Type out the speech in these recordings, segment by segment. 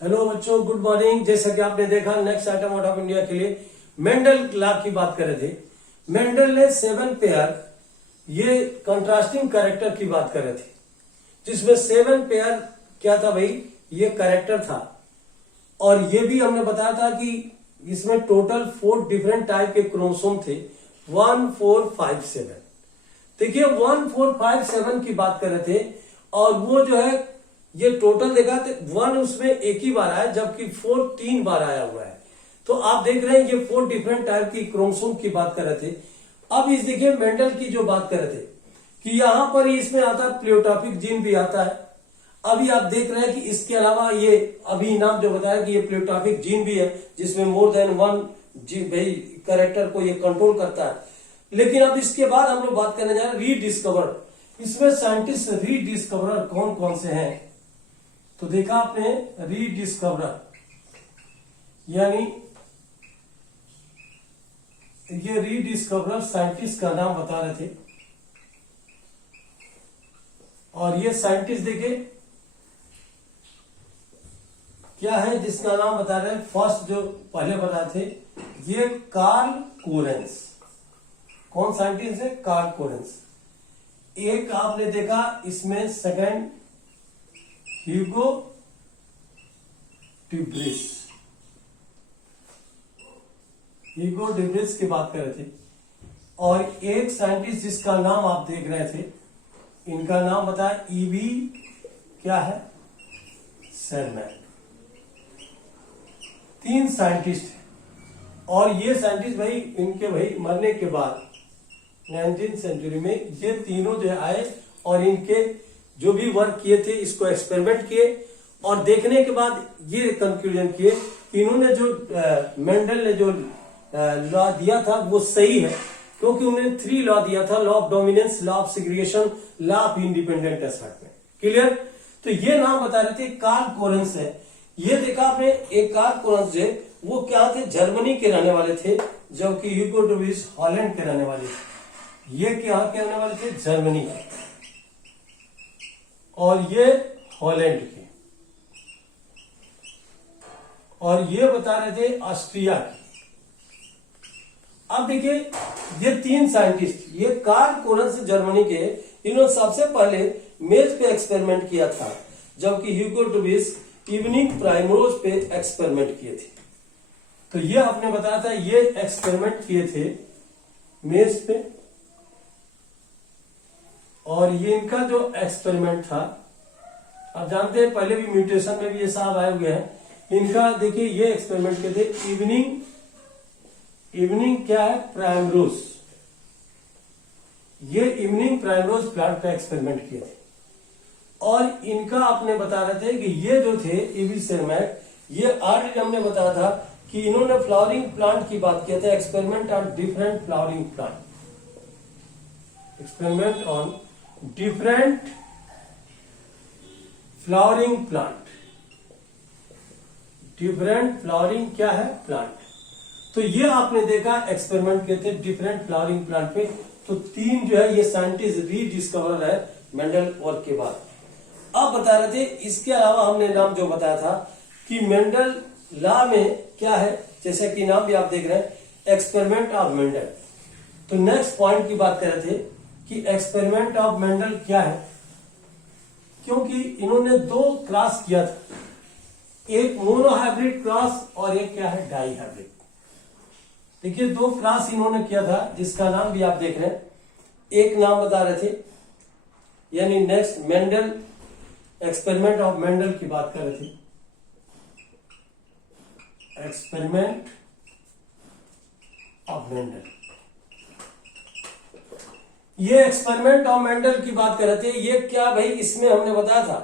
Hello बच्चों, good morning. जैसा कि आपने देखा, next item out of India के लिए मेंडल लॉ की बात कर रहे थे। मेंडल ने 7 पेयर ये कंट्रास्टिंग कैरेक्टर की बात कर रहे थे, जिसमें 7 पेयर क्या था भाई, ये कैरेक्टर था। और ये भी हमने बताया था कि इसमें टोटल 4 डिफरेंट टाइप के क्रोमोसोम थे, 1 4 5 7। देखिए 1 4 5 7 की बात कर रहे थे, और वो जो है ये टोटल देखा तो 1 उसमें एक ही बार आया, जबकि 4 3 बार आया हुआ है। तो आप देख रहे हैं ये 4 डिफरेंट टाइप की क्रोमोसोम की बात कर रहे थे। अब इस देखिए मेंडल की जो बात कर रहे थे कि यहां पर इसमें आता है प्लेटोपिक जीन भी आता है। अभी आप देख रहे हैं कि इसके अलावा ये अभी नाम जो बताया कि ये प्लेटोपिक जीन भी है, जिसमें मोर देन 1 जी भाई कैरेक्टर को ये कंट्रोल करता है। लेकिन अब इसके बाद हम लोग बात करने जा रहे हैं रीडिस्कवर। इसमें साइंटिस्ट रीडिस्कवरर कौन कौन से हैं? तो देखा आपने रीडिस्कवरर, यानी ये रीडिस्कवरर साइंटिस्ट का नाम बता रहे थे। और ये साइंटिस्ट देखिए क्या है जिसका नाम बता रहे हैं। फर्स्ट जो पहले बताए थे ये कार्ल कोरेंस। कौन साइंटिस्ट है? Karl Correns. एक आपने देखा इसमें सेकंड ह्यूगो ड्यूब्रिस। ह्यूगो ड्यूब्रिस की बात कर रहे थे। और एक साइंटिस्ट जिसका नाम आप देख रहे थे, इनका नाम बताया ईवी क्या है, शेरमैन। 3 साइंटिस्ट हैं। और ये साइंटिस्ट भाई इनके भाई मरने के बाद 19th सेंचुरी में ये तीनों जो आए और इनके जो भी वर्क किए थे इसको एक्सपेरिमेंट किए, और देखने के बाद ये कंक्लूजन किए कि इन्होंने जो मेंडल ने जो लॉ दिया था वो सही है, क्योंकि उन्होंने 3 लॉ दिया था, law of dominance, law of segregation, law of independent assortment. Clear? तो ये नाम बता रहे थे कार्ल कोरेंस है। ये देखा आपने, एक कार्ल कोरेंस जो वो क्या थे, जर्मनी के रहने वाले थे, जबकि ह्यूगो ड्यूब्रिस हॉलैंड के रहने वाले थे। ये क्या के रहने वाले थे? जर्मनी के। और ये हॉलैंड के। और ये बता रहे थे ऑस्ट्रिया के। अब देखिए ये 3 साइंटिस्ट, ये कार्ल कोरेंस जर्मनी के, इन्होंने सबसे पहले मेज पे एक्सपेरिमेंट किया था, जबकि ह्यूगो ड्यूब्रिस इवनिंग प्राइमरोज पे एक्सपेरिमेंट किए थे। तो ये आपने बताया था, ये एक्सपेरिमेंट किए थे मेज पे। और ये इनका जो एक्सपेरिमेंट था, आप जानते हैं पहले भी म्यूटेशन में भी ये साहब आए हुए हैं। इनका देखिए ये एक्सपेरिमेंट किए थे इवनिंग क्या है, प्राइमरोज। ये इवनिंग प्राइमरोज प्लांट का एक्सपेरिमेंट किए थे। और इनका आपने बता रहे थे कि ये जो थे ईवी शेरमैन, ये ऑलरेडी हमने बताया था कि इन्होंने फ्लावरिंग प्लांट की बात किया था, experiment on different flowering plant, experiment on different flowering plant, different flowering क्या है, प्लांट। तो ये आपने देखा एक्सपेरिमेंट किए थे डिफरेंट फ्लावरिंग प्लांट पे। तो 3 जो है ये साइंटिस्ट रीडिस्कवर है मेंडल वर्क के बाद। अब बता रहे थे इसके अलावा हमने नाम जो बताया था कि मेंडल लॉ में क्या है, जैसे कि नाम भी आप देख रहे हैं, एक्सपेरिमेंट ऑफ मेंडल। तो नेक्स्ट पॉइंट की बात कर रहे थे कि एक्सपेरिमेंट ऑफ मेंडल क्या है, क्योंकि इन्होंने 2 क्रॉस किया था, एक मोनोहाइब्रिड क्रॉस और एक क्या है, डाई हाइब्रिड। देखिए 2 क्रॉस इन्होंने किया था, जिसका नाम भी आप देख रहे हैं। एक नाम बता रहे थे, यानी next Mendel, experiment of Mendel की बात कर रहे थे, एक्सपेरिमेंट ऑफ मेंडल। ये एक्सपेरिमेंट ऑफ मेंडल की बात कर रहे थे। ये क्या भाई, इसमें हमने बताया था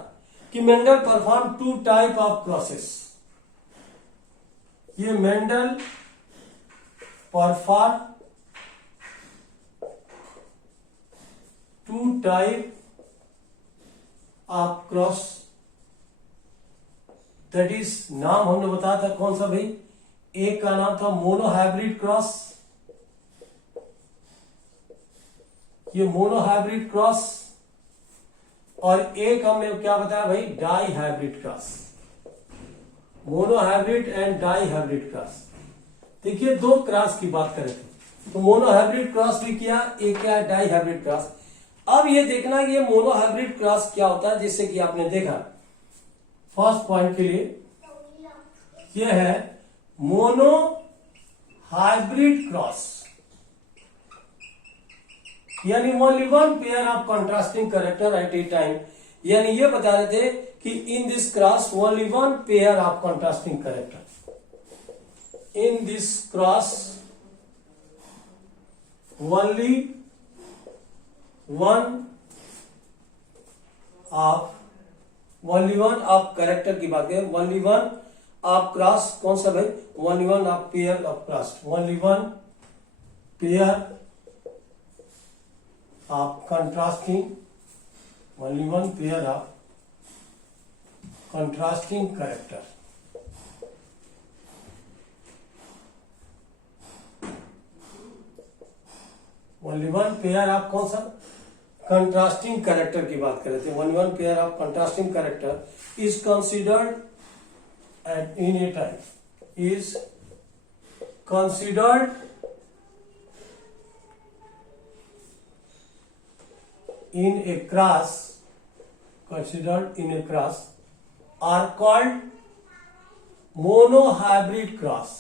कि Mendel perform 2 type of process. ये Mendel perform 2 type of cross, that is, नाम हमने बताया था कौन सा भाई, एक का नाम था मोनोहाइब्रिड क्रॉस, ये मोनोहाइब्रिड क्रॉस, और एक हमने क्या बताया भाई, dihybrid cross. Monohybrid and dihybrid cross. देखिए दो क्रॉस की बात करें तो मोनोहाइब्रिड क्रॉस भी किया, एक क्या है डाई हाइब्रिड क्रॉस। अब ये देखना ये मोनोहाइब्रिड क्रॉस क्या होता है, जैसे कि आपने देखा फर्स्ट पॉइंट के लिए ये है मोनो हाइब्रिड क्रॉस, यानी only one pair of contrasting character eight A time. यानी ये बता रहे थे कि in this cross only one pair of contrasting character, in this cross only one of character की बात करें, ओनली वन ऑफ क्रॉस कौन सा भाई, only one of pair of cross, only one pair of contrasting, only one pair of contrasting character. Only one pair of कौन सा, contrasting character की बात कर रहे थे। Only one pair of contrasting character is considered at in a time, is considered in a class, considered in a class are called monohybrid cross,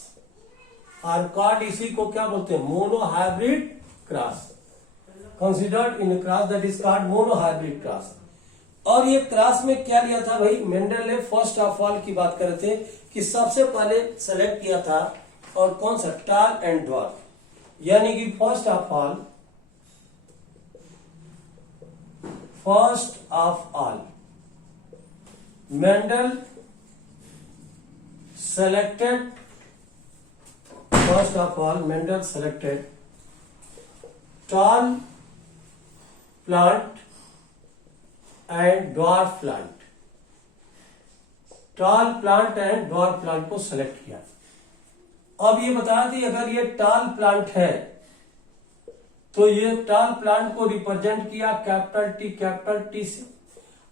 are called इसी को क्या बोलते हैं, monohybrid cross, considered in a class that is called monohybrid cross। और ये cross में क्या लिया था भाई, मेंडल ने फर्स्ट ऑफ ऑल की बात कर रहे थे कि सबसे पहले सेलेक्ट किया था और कौन सा, टाल एंड ड्वार्फ, यानी कि first of all Mendel selected, first of all Mendel selected टाल प्लांट एंड ड्वार्फ प्लांट, टाल प्लांट एंड ड्वार्फ प्लांट को सेलेक्ट किया। अब ये बताया थी अगर ये टाल प्लांट है तो ये टाल प्लांट को रिप्रेजेंट किया कैपिटल टी से,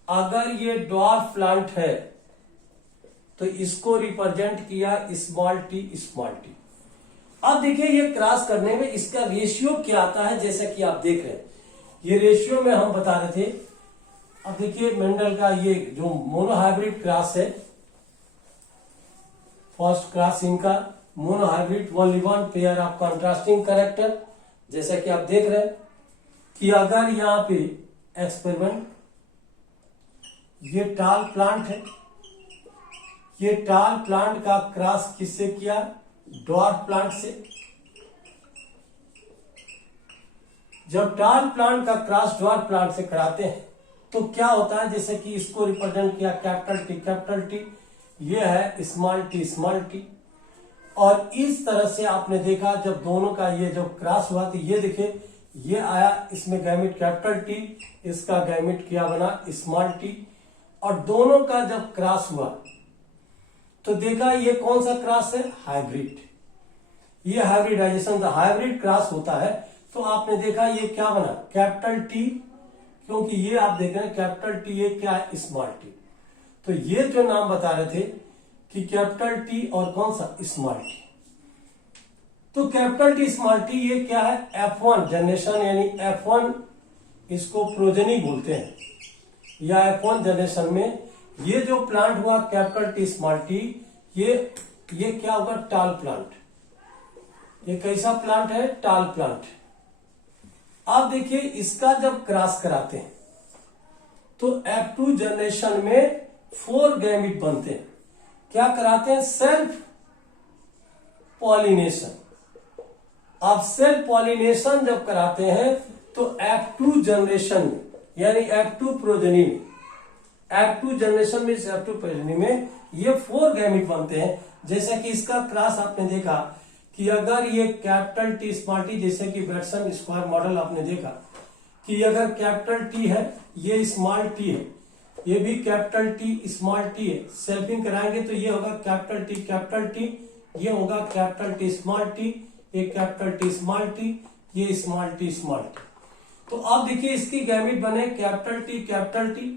अगर ये ड्वार्फ प्लांट है तो इसको रिप्रेजेंट किया स्मॉल टी। अब देखिए ये क्रॉस करने में इसका रेशियो क्या आता है, जैसा कि आप देख रहे हैं ये रेशियो में हम बता रहे थे। अब देखिए मेंडल का ये जो मोनोहाइब्रिड क्रॉस है, फर्स्ट क्रॉस इनका monohybrid only one pair of contrasting character, जैसा कि आप देख रहे हैं कि अगर यहां पे एक्सपेरिमेंट ये टाल प्लांट है, ये टाल प्लांट का क्रॉस किससे किया, ड्वार्फ प्लांट से। जब टाल प्लांट का क्रॉस ड्वार्फ प्लांट से कराते हैं तो क्या होता है, जैसे कि इसको रिप्रेजेंट किया कैपिटल टी, ये है स्मॉल टी। और इस तरह से आपने देखा जब दोनों का ये जो क्रॉस हुआ तो ये देखिए ये आया, इसमें गैमेट कैपिटल टी, इसका गैमेट क्या बना स्मॉल टी, और दोनों का जब क्रॉस हुआ तो देखा ये कौन सा क्रॉस है, हाइब्रिड। ये हाइब्रिडाइजेशन का हाइब्रिड क्रॉस होता है। तो आपने देखा ये क्या बना कैपिटल टी, क्योंकि ये आप देख रहे हैं कैपिटल टी, ये क्या है स्मॉल टी। तो ये जो नाम बता रहे थे कि कैपिटल टी और कौन सा स्मॉल टी, तो कैपिटल टी स्मॉल टी ये क्या है, F1 जनरेशन, यानी F1 इसको प्रोजेनी बोलते हैं, या F1 जनरेशन में ये जो प्लांट हुआ कैपिटल टी स्मॉल टी, ये क्या होगा, टाल प्लांट। ये कैसा प्लांट है, टाल प्लांट। आप देखिए इसका जब क्रॉस कराते हैं तो F2 जनरेशन में 4 गैमेट बनते हैं। क्या कराते हैं, सेल्फ पॉलिनेशन। आप सेल्फ पॉलिनेशन जब कराते हैं तो F2 जनरेशन में, यानी F2 प्रोजेनी में, F2 जनरेशन में, F2 प्रोजेनी में ये 4 गैमेट बनते हैं। जैसे कि इसका क्रॉस आपने देखा कि अगर ये कैपिटल टी स्मॉल टी, जैसे कि बेटसन स्क्वायर मॉडल आपने देखा कि अगर कैपिटल टी है, ये स्मॉल टी है, ये भी कैपिटल टी स्मॉल टी है, सेल्फिंग कराएंगे तो ये होगा कैपिटल टी, ये होगा कैपिटल टी स्मॉल टी, ये कैपिटल टी स्मॉल टी, ये स्मॉल टी। तो अब देखिए इसकी गैमेट बने कैपिटल टी,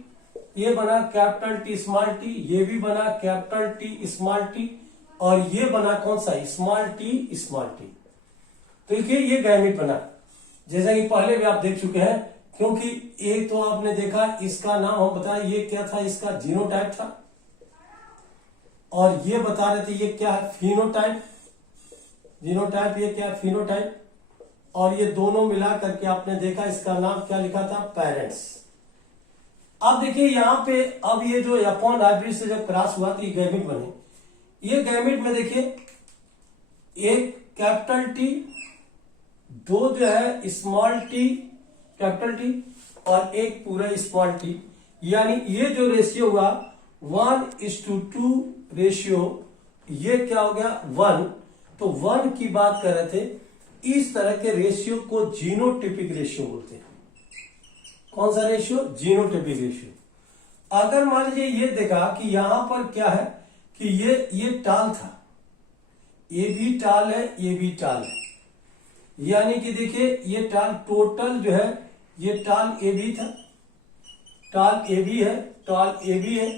ये बना कैपिटल टी स्मॉल टी, ये भी बना कैपिटल टी स्मॉल टी, और ये बना कौन सा स्मॉल टी स्मॉल टी। तो देखिए ये गैमेट बना, जैसा कि पहले भी आप देख चुके हैं, क्योंकि एक तो आपने देखा इसका नाम हम बताया ये क्या था, इसका जीनोटाइप था, और ये बता रहे थे ये क्या है फिनोटाइप, जीनोटाइप ये क्या है फिनोटाइप, और ये दोनों मिला करके आपने देखा इसका नाम क्या लिखा था पेरेंट्स। अब देखिए यहां पे अब ये जो अपॉन हाइब्रिड से जब क्रॉस हुआ तो ये गैमेट बने। ये गैमेट में देखिए एक कैपिटल टी, दो जो है स्मॉल टी कैपिटल टी, और एक पूरा स्मॉल टी, यानी ये जो रेशियो हुआ 1:2 रेशियो, ये क्या हो गया 1। तो 1 की बात कर रहे थे, इस तरह के रेशियो को जीनोटिपिक रेशियो बोलते हैं। कौन सा रेशियो? Genotypic ratio. अगर मान लीजिए ये देखा कि यहां पर क्या है कि ये टाल था, ये भी टाल है, ये भी टाल है, यानी कि देखिए ये टाल टोटल जो है, ये टाल ए बी था, टाल ए बी है, टाल ए बी है,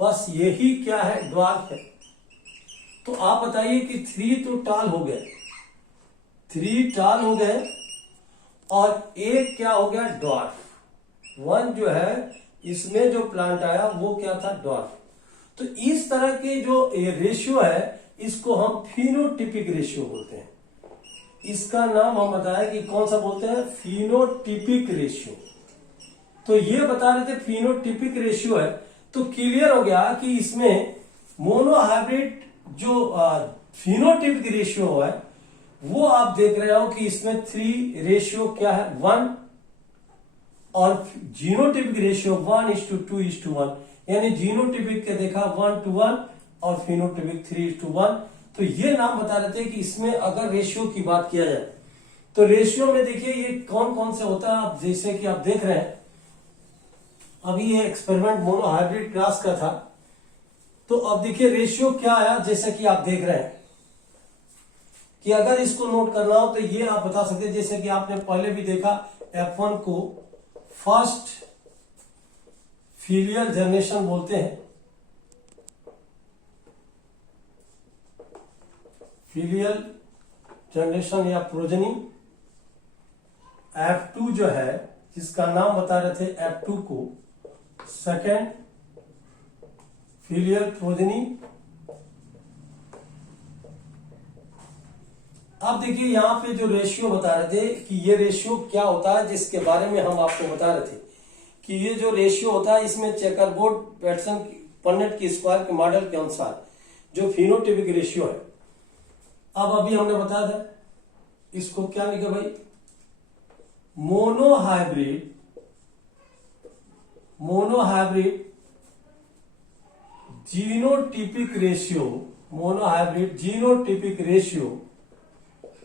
बस यही क्या है ड्वार्फ है। तो आप बताइए कि 3 तो टाल हो गए, 3 टाल हो गए, और एक क्या हो गया ड्वार्फ। 1 जो है इसमें जो प्लांट आया वो क्या था ड्वार्फ। तो इस तरह के जो रेशियो है इसको हम फिनोटिपिक रेशियो बोलते हैं। इसका नाम हम बताया कि कौन सा बोलते हैं फिनोटिपिक रेशियो। तो ये बता रहे थे फिनोटिपिक रेशियो है, तो क्लियर हो गया कि इसमें मोनोहाइब्रिड जो फिनोटिपिक रेशियो है वो आप देख रहे हो कि इसमें 3 रेशियो क्या है 1, और जीनोटिपिक रेशियो 1:2:1, यानी जीनोटिपिक के देखा 1:1 और फिनोटिपिक 3:1। तो ये नाम बता रहे थे कि इसमें अगर रेशियो की बात किया जाए तो रेशियो में देखिए ये कौन कौन से होता है। आप जैसे कि आप देख रहे हैं अभी ये एक्सपेरिमेंट मोनोहाइब्रिड क्लास का था, तो अब देखिए रेशियो क्या आया, जैसे कि आप देख रहे हैं कि अगर इसको नोट करना हो तो ये आप बता सकते हैं, जैसे कि आपने पहले भी देखा F1 को फर्स्ट फिलियल जनरेशन बोलते हैं, फिलियल जनरेशन या प्रोजनी। F2 जो है जिसका नाम बता रहे थे F2 को सेकेंड फिलियल प्रोजनी। अब देखिए यहां पे जो रेशियो बता रहे थे कि ये रेशियो क्या होता है, जिसके बारे में हम आपको बता रहे थे कि ये जो रेशियो होता है इसमें चेकरबोर्ड पैटर्न पन्नेट की स्क्वायर के मॉडल के अनुसार जो फिनोटिपिक रेशियो है। अब अभी हमने बताया था इसको क्या लिखा भाई, monohybrid genotypic ratio, monohybrid genotypic ratio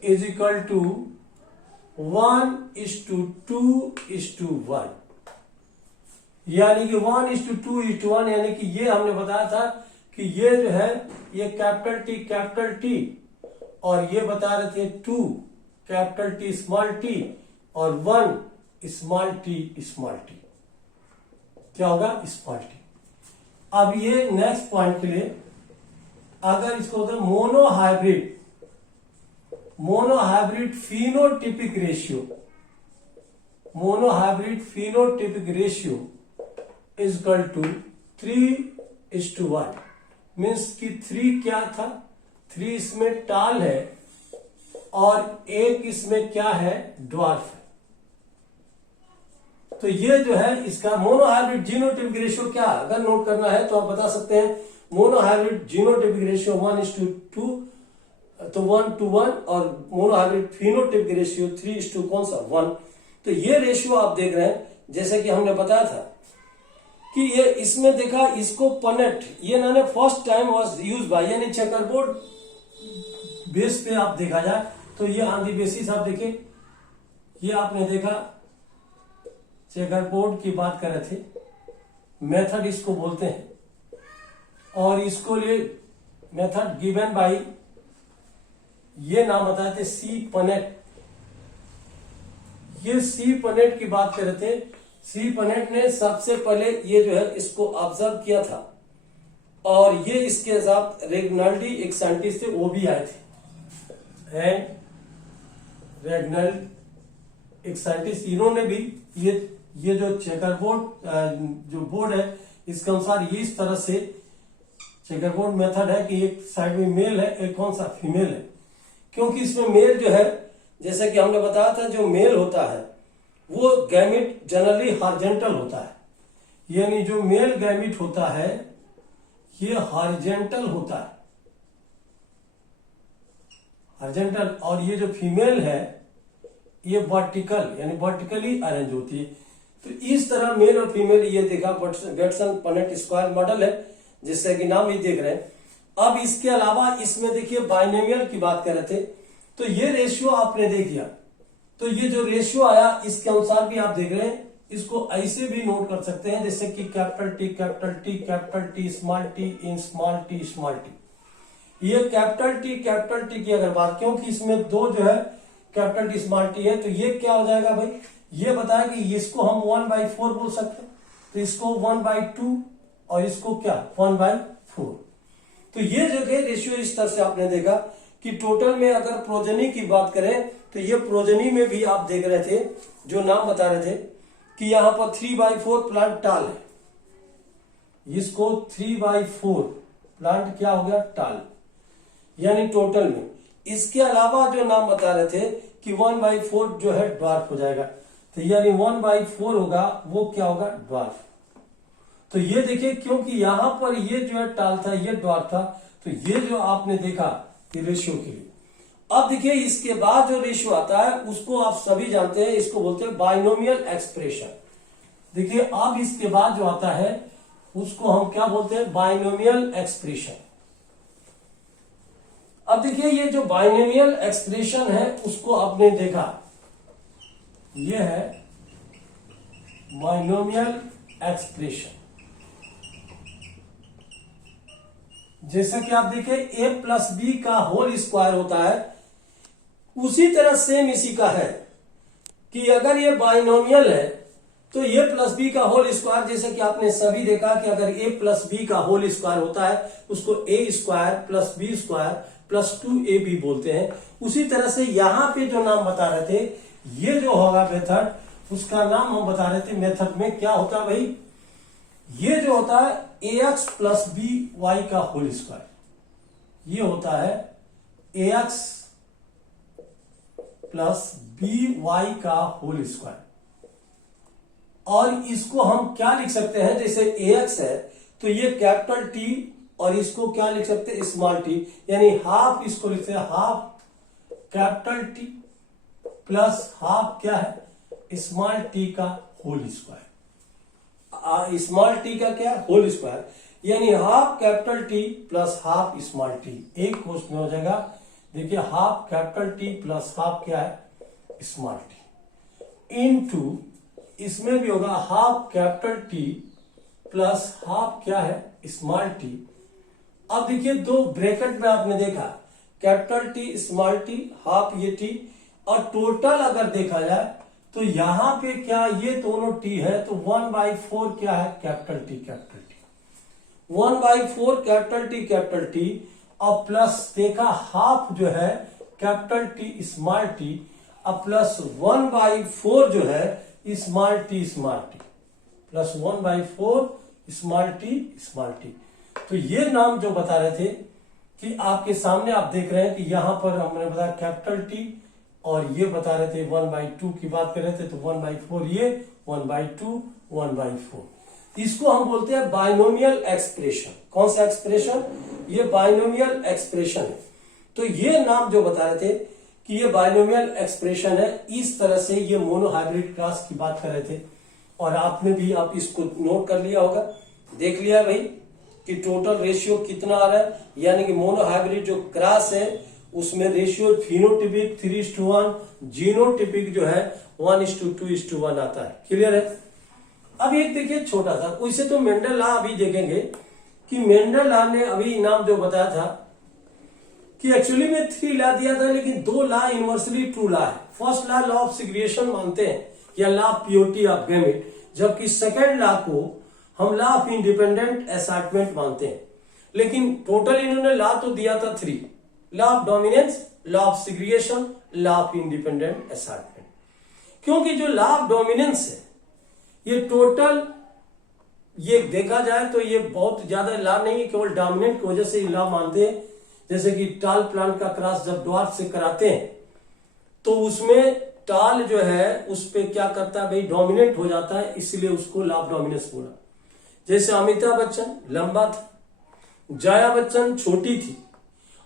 is equal to 1:2:1, यानी कि 1:2:1, यानी कि ये हमने बताया था कि ये जो है ये कैपिटल टी और ये बता रहे थे 2 कैपिटल टी स्मॉल टी और 1 स्मॉल टी क्या होगा स्मॉल टी। अब ये नेक्स्ट पॉइंट के लिए अगर इसको होता है monohybrid phenotypic ratio is equal to 3:1, means कि 3 क्या था, 3 इसमें टाल है और 1 इसमें क्या है ड्वार्फ है। तो ये जो है इसका मोनोहाइब्रिड जीनोटिपिक रेशियो क्या, अगर नोट करना है तो आप बता सकते हैं मोनोहाइब्रिड जीनोटिपिक रेशियो 1:2 तो 1:1 और मोनोहाइब्रिड फिनोटिपिक रेशियो 3:1 कौन सा 1। तो ये रेशियो आप देख रहे हैं जैसे कि हमने बताया था कि ये इसमें देखा इसको पनेट ये ना first time was use by, यानी चेकरबोर्ड बेस पे आप देखा जाए तो ये ऑन द बेसिस आप देखे, ये आपने देखा चेकरबोर्ड की बात कर रहे थे, मेथड इसको बोलते हैं, और इसको लिए मेथड गिवन बाय ये नाम बताए थे सी पनेट। ये सी पनेट की बात कर रहे थे सी पनेट ने सबसे पहले ये जो है इसको ऑब्जर्व किया था, और ये इसके साथ रेग्नाल्डी एक साइंटिस्ट थे, वो भी आए थे, एंड रेग्नाल्ड एक साइंटिस्ट, इन्होंने भी ये जो चेकर बोर्ड जो बोर्ड है इसके अनुसार ये इस तरह से चेकर बोर्ड मेथड है कि एक साइड में मेल है, एक कौन सा फीमेल है, क्योंकि इसमें मेल जो है जैसे कि हमने बताया था, जो मेल होता है वो गैमिट जनरली हॉरिजॉन्टल होता है, यानी जो मेल गैमिट होता है ये हॉरिजॉन्टल होता है, हॉरिजॉन्टल, और ये जो फीमेल है ये वर्टिकल यानी वर्टिकली अरेंज होती है। तो इस तरह मेल और फीमेल ये देखा गेटसन पनेट स्क्वायर मॉडल है, जिससे कि नाम ही देख रहे हैं। अब इसके अलावा इसमें देखिए बाइनोमियल की बात कर रहे थे, तो ये रेशियो आपने देख लिया, तो ये जो रेशियो आया इसके अनुसार भी आप देख रहे हैं, इसको ऐसे भी नोट कर सकते हैं जैसे कि capital T capital T capital T small T in small T small T. ये कैपिटल टी की अगर बात, क्योंकि इसमें दो जो है कैपिटल टी स्मॉल टी है, तो ये क्या हो जाएगा भाई, ये बताया कि इसको हम 1/4 बोल सकते हैं, तो इसको 1/2 और इसको क्या 1/4। तो ये जगह रेशियो इस तरह से आपने देखा कि टोटल में अगर प्रोजनी की बात करें तो ये प्रोजनी में भी आप देख रहे थे जो नाम बता रहे थे कि यहां पर 3/4 प्लांट टाल है, इसको 3/4 प्लांट क्या हो गया टाल, यानी टोटल में। इसके अलावा जो नाम बता रहे थे कि 1/4 जो है ड्वार्फ हो जाएगा, तो यानी 1/4 होगा वो क्या होगा ड्वार्फ। तो ये देखिए क्योंकि यहां पर ये जो है टाल था ये ड्वार्फ था, तो ये जो आपने देखा ये रेशियो के लिए। अब देखिए इसके बाद जो रेशियो आता है उसको आप सभी जानते हैं, इसको बोलते हैं बाइनोमियल एक्सप्रेशन। देखिए अब इसके बाद जो आता है उसको हम क्या बोलते हैं बाइनोमियल एक्सप्रेशन। अब देखिए ये जो बाइनोमियल एक्सप्रेशन है उसको आपने देखा, ये है बाइनोमियल एक्सप्रेशन। जैसा कि आप देखें a+b का होल स्क्वायर होता है, उसी तरह सेम इसी का है कि अगर ये बाइनोमियल है तो a+b का होल स्क्वायर, जैसे कि आपने सभी देखा कि अगर a+b का होल स्क्वायर होता है उसको a² + b² + 2ab बोलते हैं। उसी तरह से यहां पे जो नाम बता रहे थे ये जो होगा मेथड, उसका नाम हम बता रहे थे मेथड में क्या होता है भाई, ये जो होता है ax + by का होल स्क्वायर, ये होता है ax + by का होल स्क्वायर। और इसको हम क्या लिख सकते हैं, जैसे ax है तो ये कैपिटल टी और इसको क्या लिख सकते हैं स्मॉल टी, यानी हाफ इसको लिखते हैं half capital T plus half क्या है स्मॉल टी का होल स्क्वायर। स्मॉल टी का क्या होल स्क्वायर, यानी half capital T plus half small T. एक क्वेश्चन हो जाएगा, देखिए half capital T plus half क्या है स्मॉल टी, इनटू इसमें भी होगा half capital T plus half क्या है स्मॉल टी। अब देखिए दो ब्रैकेट में आपने देखा capital T small T half ये टी, और टोटल अगर देखा जाए तो यहां पे क्या ये दोनों टी है, तो 1/4 क्या है कैपिटल टी 1/4 कैपिटल टी और प्लस देखा हाफ जो है कैपिटल टी स्मॉल टी और प्लस 1/4 जो है small T plus 1/4 small T. तो ये नाम जो बता रहे थे कि आपके सामने आप देख रहे हैं कि यहां पर हमने बताया कैपिटल टी और ये बता रहे थे 1/2 की बात कर रहे थे, तो 1/4 ये 1/2 1/4। इसको हम बोलते हैं बाइनोमियल एक्सप्रेशन। कौन सा एक्सप्रेशन, ये बाइनोमियल एक्सप्रेशन है। तो ये नाम जो बता रहे थे कि ये बाइनोमियल एक्सप्रेशन है, इस तरह से ये मोनोहाइब्रिड क्रॉस की बात कर रहे थे। और आपने भी आप इसको नोट कर लिया होगा, देख लिया भाई कि टोटल रेशियो कितना आ रहा है, यानी कि मोनोहाइब्रिड जो क्रॉस है उसमें रेशियो फिनोटिपिक 3:1, जीनोटिपिक जो है 1:2:1 आता है। क्लियर है। अब एक देखिए छोटा सा, वैसे तो मेंडल लॉ अभी देखेंगे कि मेंडल लॉ ने अभी नाम जो बताया था कि एक्चुअली में 3 लॉ दिया था, लेकिन 2 लॉ यूनिवर्सली ट्रू लॉ है। फर्स्ट लॉ ऑफ सेग्रीगेशन मानते हैं या law of purity of gamete, जबकि सेकेंड लॉ को हम लॉ ऑफ इंडिपेंडेंट असॉर्टमेंट मानते हैं। लेकिन टोटल इन्होंने लॉ तो दिया था 3, law of dominance, law of segregation, law of independent assortment. क्योंकि जो लॉ ऑफ डोमिनेंस है ये टोटल, ये देखा जाए तो ये बहुत ज्यादा लॉ नहीं है, केवल डोमिनेंट की वजह से ये लॉ मानते हैं। जैसे कि टाल प्लांट का क्रॉस जब ड्वार्फ से कराते हैं तो उसमें टाल जो है उस पे क्या करता है भाई, डोमिनेंट हो जाता है, इसलिए उसको लॉ ऑफ डोमिनेंस बोला। जैसे अमिताभ बच्चन लंबा था, जया बच्चन छोटी थी,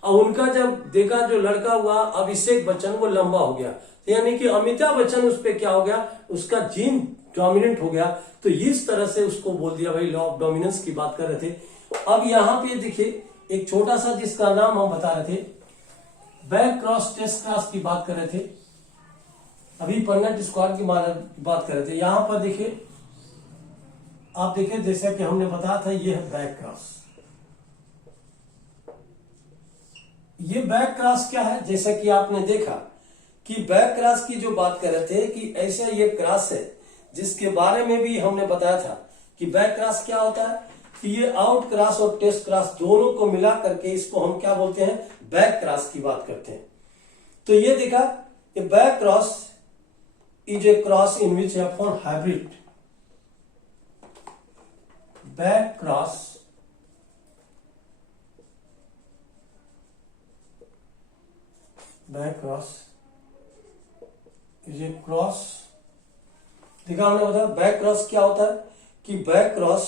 और उनका जब देखा जो लड़का हुआ अभिषेक बच्चन वो लंबा हो गया, यानी कि अमिताभ बच्चन उस पर क्या हो गया, उसका जीन डोमिनेंट हो गया। तो इस तरह से उसको बोल दिया भाई, लॉ ऑफ डोमिनेंस की बात कर रहे थे। अब यहां पे देखिए एक छोटा सा जिसका नाम हम बता रहे थे, बैक क्रॉस टेस्ट क्रॉस की बात कर रहे थे, अभी पन्नेट स्क्वायर की बात कर रहे थे। यहां पर देखिए, आप देखिए जैसा कि हमने बताया था, ये है बैक क्रॉस। ये बैक क्रॉस क्या है, जैसा कि आपने देखा कि बैक क्रॉस की जो बात कर रहे थे कि ऐसा ये क्रॉस है जिसके बारे में भी हमने बताया था कि बैक क्रॉस क्या होता है, कि ये आउट क्रॉस और टेस्ट क्रॉस दोनों को मिला करके इसको हम क्या बोलते हैं, बैक क्रॉस की बात करते हैं। तो ये देखा, ये back cross is a cross in which F1 hybrid, back cross is a cross, देखा हमने बताया बैक क्रॉस क्या होता है, कि back cross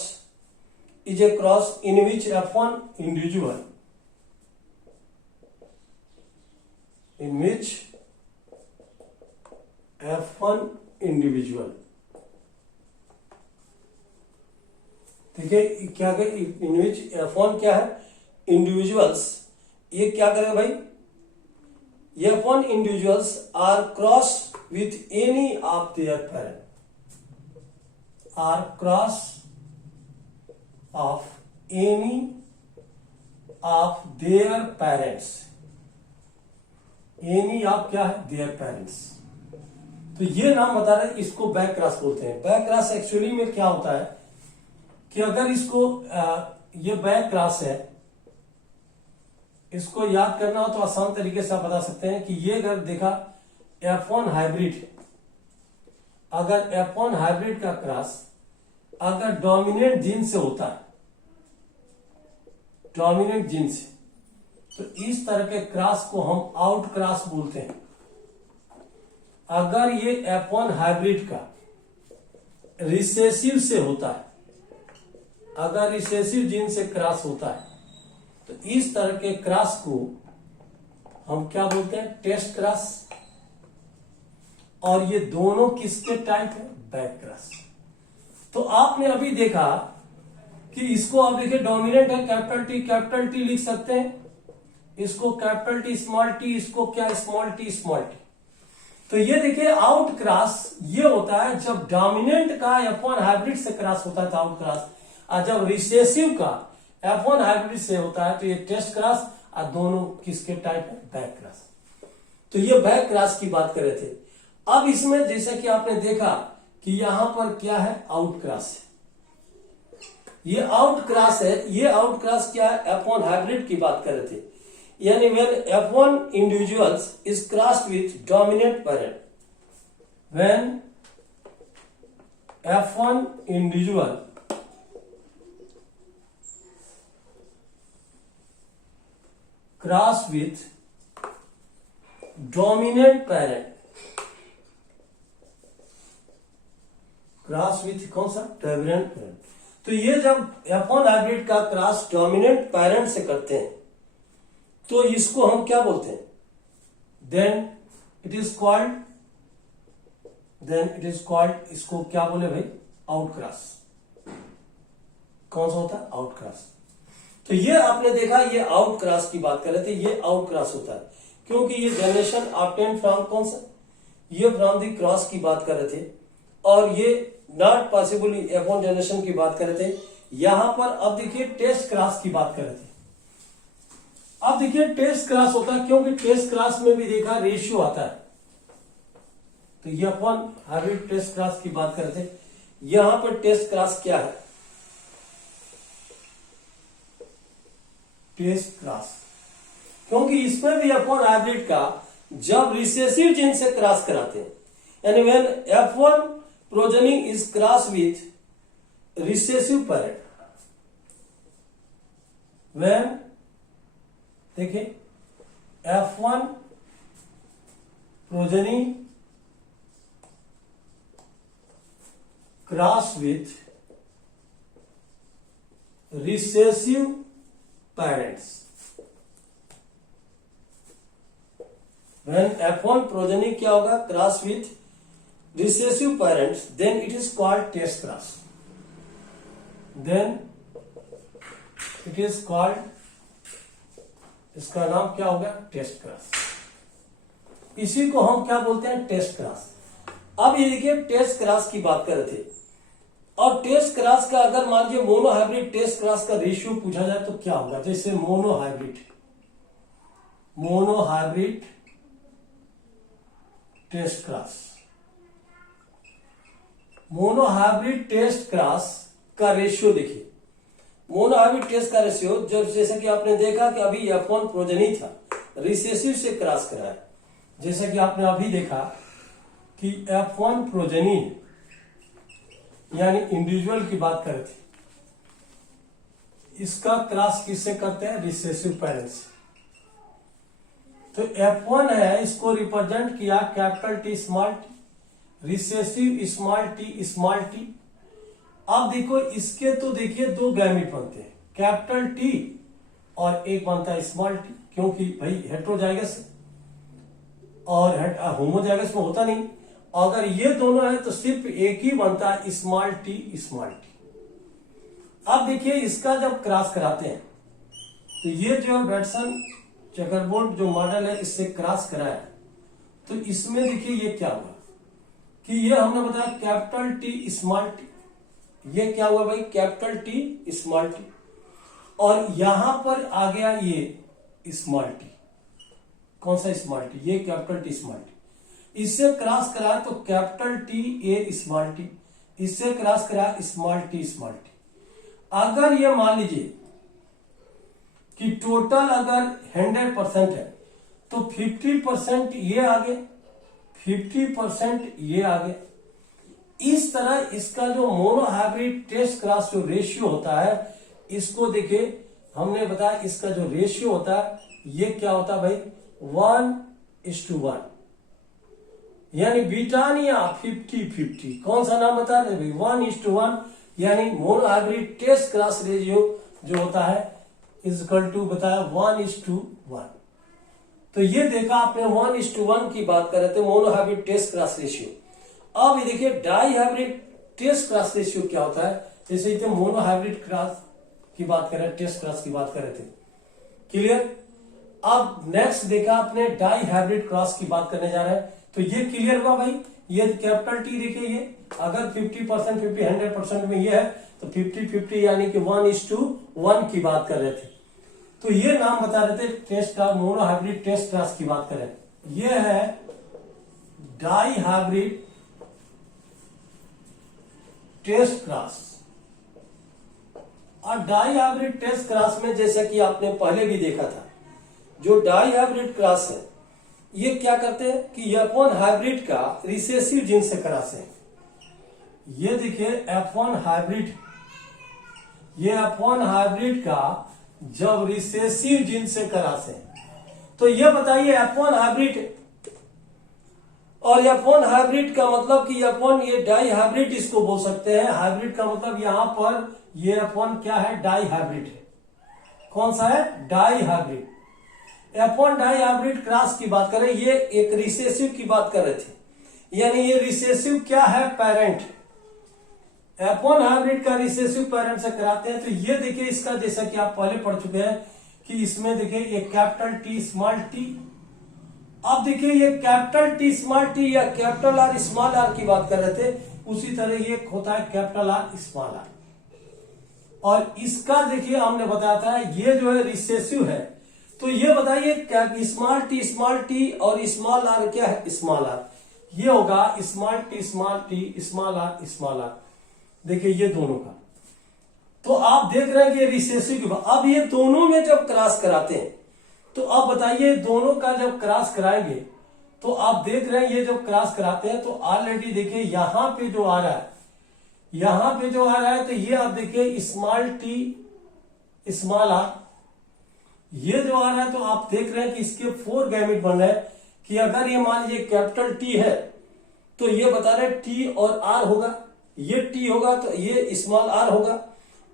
is a cross in which F1 individual, in which F1 individual, ठीक है, क्या है, इन विच F1 क्या है, इंडिविजुअल्स, ये क्या करेगा भाई, F1 individuals are cross with any of their parent, are cross of any of their parents, any of क्या है, their parents। तो ये नाम बता रहे हैं, इसको बैक क्रॉस बोलते हैं। बैक क्रॉस एक्चुअली में क्या होता है कि अगर इसको ये बैक क्रॉस है, इसको याद करना हो तो आसान तरीके से आप बता सकते हैं कि ये अगर देखा F1 हाइब्रिड है, अगर F1 हाइब्रिड का क्रॉस अगर डोमिनेंट जीन से होता है, डोमिनेंट जीन से, तो इस तरह के क्रॉस को हम आउट क्रॉस बोलते हैं। अगर ये F1 हाइब्रिड का रिसेसिव से होता है, अगर रिसेसिव जीन से क्रॉस होता है, तो इस तरह के क्रॉस को हम क्या बोलते हैं, टेस्ट क्रॉस। और ये दोनों किसके टाइप है, बैक क्रॉस। तो आपने अभी देखा कि इसको आप देखिए डोमिनेंट है, कैपिटल टी लिख सकते हैं, इसको कैपिटल टी स्मॉल टी, इसको क्या स्मॉल टी स्मॉल टी। तो ये देखिए आउट क्रॉस ये होता है जब डोमिनेंट का F1 हाइब्रिड से क्रॉस होता है, आउट क्रॉस, और जब रिसेसिव का F1 हाइब्रिड से होता है तो ये टेस्ट क्रॉस, और दोनों किसके टाइप है, बैक क्रॉस। तो ये बैक क्रॉस की बात कर रहे थे। अब इसमें जैसा कि आपने देखा कि यहां पर क्या है, आउट क्रॉस है, ये आउट क्रॉस है। ये आउट क्रॉस क्या है, F1 हाइब्रिड की बात कर रहे थे, यानी when F1 individuals is crossed with dominant parent, when F1 individual cross with dominant parent, cross with कौन सा, डोमिनेंट पेरेंट। तो ये जब F1 हाइब्रिड का क्रॉस डोमिनेंट पेरेंट से करते हैं तो इसको हम क्या बोलते हैं, देन इट इज कॉल्ड, इसको क्या बोले भाई, आउट क्रॉस। कौन सा होता है, आउट क्रॉस। तो ये आपने देखा, ये आउट क्रॉस की बात कर रहे थे, ये आउट क्रॉस होता है क्योंकि ये जनरेशन ऑब्टेन फ्रॉम कौन सा, ये फ्रॉम दी क्रॉस की बात कर रहे थे, और ये नॉट पॉसिबल F1 जनरेशन की बात कर रहे थे। यहां पर अब देखिए टेस्ट क्रॉस की बात कर रहे थे। अब देखिए टेस्ट क्रॉस होता है क्योंकि टेस्ट क्रॉस में भी देखा रेशियो आता है। तो ये F1 हाइब्रिड टेस्ट क्रॉस की बात कर रहे थे यहां पर टेस्ट क्रॉस क्या है, टेस्ट क्रॉस, क्योंकि इसमें भी F1 हाइब्रिड का जब रिसेसिव जीन से क्रॉस कराते हैं, यानी when F1 progeny is cross with recessive parent, when देखिए F1 progeny cross with recessive parents, when F1 progeny क्या होगा, cross with recessive parents, then it is called test cross, then it is called, इसका नाम क्या होगा, test cross. इसी को हम क्या बोलते हैं, टेस्ट क्रॉस। अब ये देखिए टेस्ट क्रॉस की बात कर रहे थे, और टेस्ट क्रॉस का अगर मान लीजिए मोनो हाइब्रिड टेस्ट क्रॉस का रेशियो पूछा जाए तो क्या होगा, जैसे monohybrid test cross, monohybrid test cross का रेशियो देखिए, मोनो हाइब्रिड टेस्ट का रेशियो जब जैसा कि आपने देखा कि अभी F1 प्रोजेनी था, रिसेसिव से क्रॉस कराया, जैसा कि आपने अभी देखा कि F1 प्रोजेनी यानी इंडिविजुअल की बात कर रहे थे, इसका क्रॉस किससे करते हैं, रिसेसिव पेरेंट्स। तो F1 है, इसको रिप्रेजेंट किया capital T small T, recessive small T. अब देखो इसके तो देखिए दो गैमेट बनते हैं, कैपिटल टी और एक बनता है स्मॉल टी, क्योंकि भाई हेटेरोजाइगस और होमोजाइगस में होता नहीं, अगर ये दोनों है तो सिर्फ एक ही बनता है स्मॉल टी। अब देखिए इसका जब क्रॉस कराते हैं तो ये जो है बैटसन चेकरबोर्ड जो मॉडल है इससे क्रॉस कराया, तो इसमें देखिए ये क्या हुआ कि ये हमने बताया कैपिटल टी स्मॉल टी, ये क्या हुआ भाई, कैपिटल टी स्मॉल टी, और यहां पर आ गया ये स्मॉल टी, कौन सा स्मॉल टी, ये कैपिटल टी स्मॉल टी, इससे क्रॉस कराया तो capital T A small T, इससे क्रॉस कराया स्मॉल टी। अगर ये मान लीजिए कि टोटल अगर 100% है तो 50% ये आगे, 50% ये आगे। इस तरह इसका जो मोनो हाइब्रिड टेस्ट क्रॉस जो रेशियो होता है, इसको देखिए हमने बताया इसका जो रेशियो होता है ये क्या होता है भाई, 1:1, यानी बीटानिया 50-50, कौन सा नाम बता रहे भाई, 1:1, यानी monohybrid test cross ratio जो होता है इज इक्वल टू बताया 1:1। तो ये देखा आपने 1:1 की बात कर रहे थे monohybrid test cross ratio. अब ये देखिए dihybrid test cross ratio क्या होता है, जैसे इतने मोनो हाइब्रिड क्रॉस की बात कर रहे हैं, टेस्ट क्रॉस की बात कर रहे थे, क्लियर। अब नेक्स्ट देखा आपने डाई हाइब्रिड क्रॉस की बात करने जा रहे हैं, तो ये क्लियर हुआ भाई, ये कैपिटल टी देखिए, ये अगर 50% 100% में ये है तो 50-50 यानी कि 1:1 की बात कर रहे थे। तो ये नाम बता रहे थे test cross, monohybrid test cross की बात करें, ये है डाई हाइब्रिड टेस्ट क्रॉस। और डाई हाइब्रिड टेस्ट क्रॉस में जैसा कि आपने पहले भी देखा था, जो डाई हाइब्रिड क्रॉस है ये क्या करते हैं कि F1 हाइब्रिड का रिसेसिव जीन से कराते हैं। ये देखिए F1 हाइब्रिड, ये F1 हाइब्रिड का जब रिसेसिव जीन से कराते हैं तो ये बताइए F1 हाइब्रिड और F1 हाइब्रिड का मतलब कि F1 ये डाई हाइब्रिड इसको बोल सकते हैं। हाइब्रिड का मतलब यहां पर ये F1 क्या है, डाई हाइब्रिड है। कौन सा है, dihybrid. F1 dihybrid cross की बात करें, ये एक रिसेसिव की बात कर रहे थे, यानी ये रिसेसिव क्या है, पेरेंट। F1 हाइब्रिड का रिसेसिव पेरेंट से कराते हैं। तो ये देखिए इसका जैसा कि आप पहले पढ़ चुके हैं कि इसमें देखिए ये कैपिटल टी स्मॉल टी। अब देखिए ये कैपिटल टी स्मॉल टी या कैपिटल आर स्मॉल आर की बात कर रहे थे, उसी तरह ये होता है कैपिटल आर स्मॉल आर। और इसका देखिए हमने बताया था ये जो है रिसेसिव है, तो ये बताइए स्मॉल टी और स्मॉल आर क्या है, स्मॉल आर। ये होगा small T small R small R. देखिए ये दोनों का, तो आप देख रहे हैं कि ये रिसेसिव की बात। अब ये दोनों में जब क्रॉस कराते हैं तो अब बताइए दोनों का जब क्रॉस कराएंगे तो आप देख रहे हैं ये जब क्रॉस कराते हैं तो ऑलरेडी देखिए यहां पे जो आ रहा है, यहां पे जो आ रहा है तो ये आप देखिए स्मॉल टी स्मॉल आर, ये जो आ रहा है तो आप देख रहे हैं कि इसके 4 गैमेट बन रहे हैं कि अगर ये मान लीजिए कैपिटल टी है तो ये बता रहे टी और आर होगा, ये टी होगा तो ये स्मॉल आर होगा।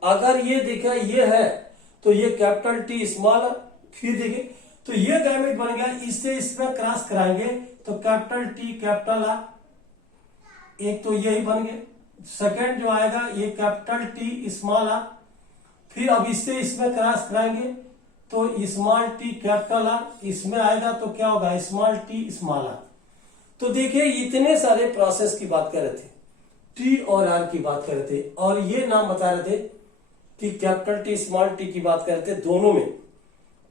अगर ये देखा ये है तो ये कैपिटल टी स्मॉल आर, फिर देखिए तो ये गैमेट बन गया, इससे इसमें क्रॉस कराएंगे तो कैपिटल टी कैपिटल आर, एक तो यही बन गया। सेकेंड जो आएगा ये कैपिटल टी स्मॉल आर, फिर अब इससे इसमें क्रॉस कराएंगे तो स्मॉल टी कैपिटल आर, इसमें आएगा तो क्या होगा स्मॉल टी स्मॉल आर। तो देखिए इतने सारे प्रोसेस की बात कर रहे थे, टी और आर की बात कर रहे थे, और ये नाम बता रहे थे कि कैपिटल टी स्मॉल टी की बात कर रहे थे दोनों में।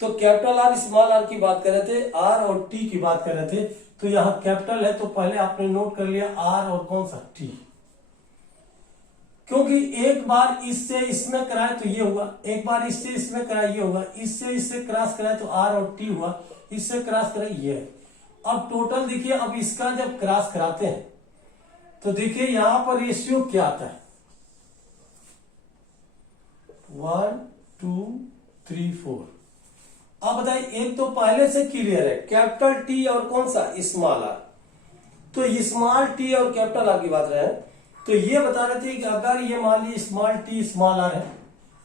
तो कैपिटल आर स्मॉल आर की बात कर रहे थे, आर और टी की बात कर रहे थे। तो यहां कैपिटल है तो पहले आपने नोट कर लिया आर और कौन सा टी, क्योंकि एक बार इससे इसमें कराए तो ये हुआ, एक बार इससे इसमें कराए ये होगा, इससे इससे क्रॉस कराए तो आर और टी हुआ, इससे क्रॉस कराए ये है। अब टोटल देखिए, अब इसका जब क्रॉस कराते हैं तो देखिए यहां पर रेशियो क्या आता है, 1 2 3 4। अब बताइए एक तो पहले से क्लियर है कैपिटल टी और कौन सा स्मॉल आर, तो स्मॉल टी और कैपिटल आर की बात रहे हैं। तो ये बता रहे थे कि अगर ये मान लीजिए स्मॉल टी स्मॉल आर है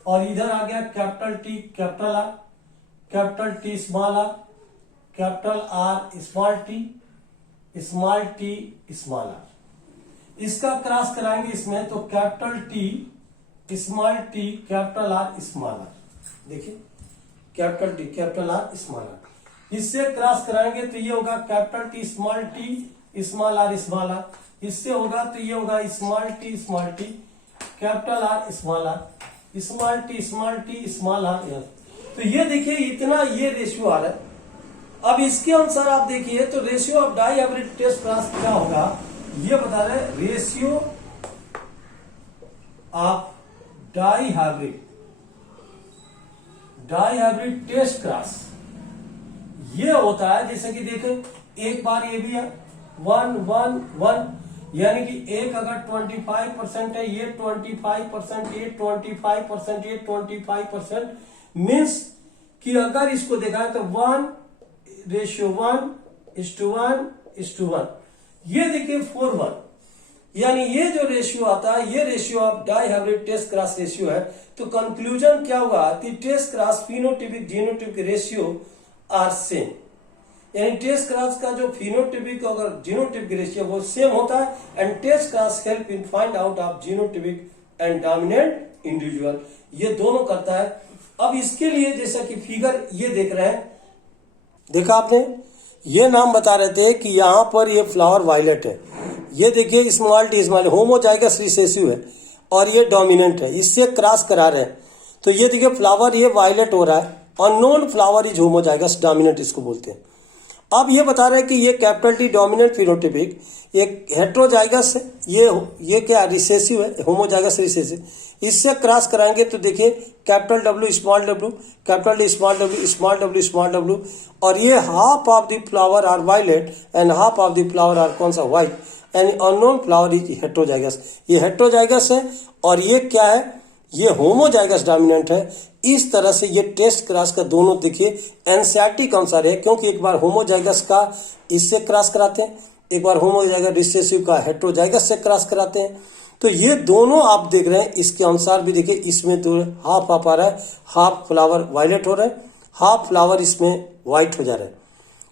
और इधर आ गया capital T capital R, capital T small R, capital R small T small R, इसका क्रॉस कराएंगे इसमें तो capital T small T capital R small R, देखिए capital T capital R small R, इससे क्रॉस कराएंगे तो ये होगा कैपिटल टी स्मॉल आर, इससे होगा तो ये होगा small T capital R small R, small T small R. तो ये देखिए इतना ये रेशियो आ रहा है। अब इसके अनुसार आप देखिए तो ratio of dihybrid test cross क्या होगा, ये बता रहे हैं ratio of dihybrid test cross ये होता है जैसे कि देखें एक बार ये भी है 1 1 1, यानी कि एक अगर 25% है ये 25%, ये 25%, ये 25%, मीन्स कि अगर इसको देखा है तो 1:1:1:1, ये देखिए 4:1, यानी ये जो रेशियो आता है ये ratio of dihybrid test cross ratio है। तो कंक्लूजन क्या हुआ कि test cross phenotypic genotypic ratio are same, यानी टेस्ट क्रॉस का जो फिनोटाइपिक और जीनोटाइपिक रेशियो वो सेम होता है, and test cross help in find out of genotypic and dominant individual, ये दोनों करता है। अब इसके लिए जैसा कि फिगर ये देख रहे हैं, देखा आपने, ये नाम बता रहे थे कि यहां पर ये फ्लावर वायलेट है, ये देखिए small T small homozygous recessive है और ये डोमिनेंट है, इससे क्रॉस करा रहे हैं। तो ये देखिए फ्लावर ये वायलेट हो रहा है, unknown flower is homozygous dominant इसको बोलते हैं। अब ये बता रहे हैं कि ये कैपिटल टी डोमिनेंट फिनोटाइपिक एक हेट्रोजाइगस है, ये क्या रिसेसिव है, होमोजाइगस रिसेसिव, इससे क्रॉस कराएंगे तो देखिए capital W small W, capital D small W small W, और ये half of the flower are violet and half of the flower are कौन सा white, and unknown flower is heterozygous, ये heterozygous है और ये क्या है, ये होमोजाइगस डोमिनेंट है। इस तरह से ये टेस्ट क्रॉस का दोनों देखिए एनसीईआरटी के अनुसार है, क्योंकि एक बार होमोजाइगस का इससे क्रॉस कराते हैं, एक बार होमोजाइगस रिसेसिव का हेट्रोजाइगस से क्रॉस कराते हैं। तो ये दोनों आप देख रहे हैं, इसके अनुसार भी देखिए इसमें तो हाफ आ रहा है, हाफ फ्लावर वायलेट हो रहा है, हाफ फ्लावर इसमें व्हाइट हो जा रहा है,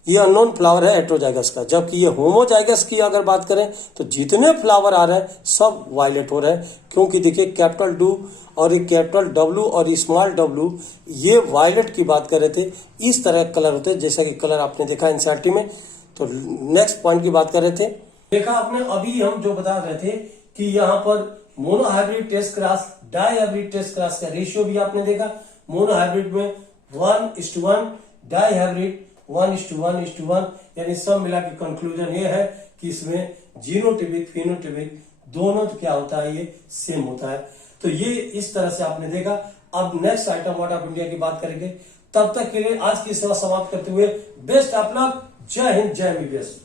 ये अननोन फ्लावर है हेट्रोजाइगस का। जबकि ये होमोजाइगस की अगर बात करें तो जितने फ्लावर आ रहे हैं सब वायलेट हो रहे हैं, क्योंकि देखिए कैपिटल डू और ये कैपिटल डब्ल्यू और स्मॉल डब्ल्यू ये वायलेट की बात कर रहे थे। इस तरह का कलर होते हैं जैसा कि कलर आपने देखा एनसीईआरटी में। तो नेक्स्ट पॉइंट की बात कर रहे थे, देखा आपने अभी हम जो बता रहे थे कि यहाँ पर monohybrid test cross dihybrid test cross का रेशियो भी आपने देखा, मोनोहाइब्रिड में 1:1, डाई हाइब्रिड 1:1:1, यानी सब मिला के कंक्लूजन ये है कि इसमें जीनोटाइपिक फिनोटाइपिक दोनों तो क्या होता है, ये सेम होता है। तो ये इस तरह से आपने देखा। अब next item what of India की बात करेंगे। तब तक के लिए आज की सेवा समाप्त करते हुए बेस्ट ऑफ लक। जय हिंद, जय एमबीबीएस।